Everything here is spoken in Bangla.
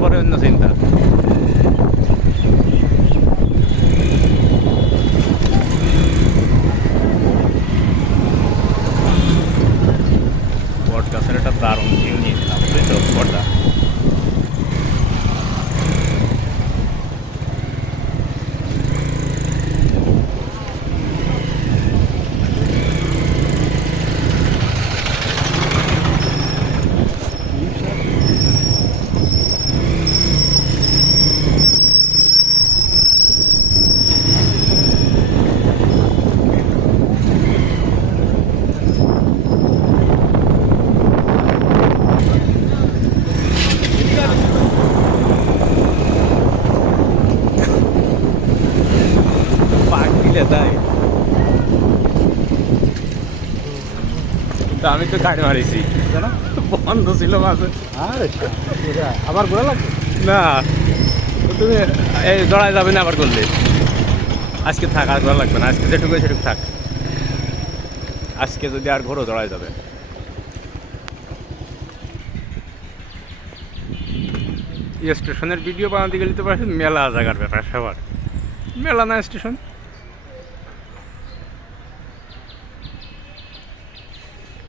তারপরে অন্য চিন্তা। বট গাছের একটা দারুণ ভিউ নিয়েছিলাম, বুঝলি তো বটটা। তাই তো আমি তো গাড়ি মারিছি, কেন? বন্ধ ছিল মাঝে। আরে আবার ঘোরা লাগবে না তুমি এই দড়ায় যাবে না আবার করলে। আজকে থাক, আর ঘোরা লাগবে না, আজকে যেটুকু সেটুকু থাক। আজকে যদি আর ঘোরো দড়ায় যাবে। স্টেশনের ভিডিও বানাতে গেলে তো মেলা জায়গার ব্যাপার সবার, মেলা না স্টেশন।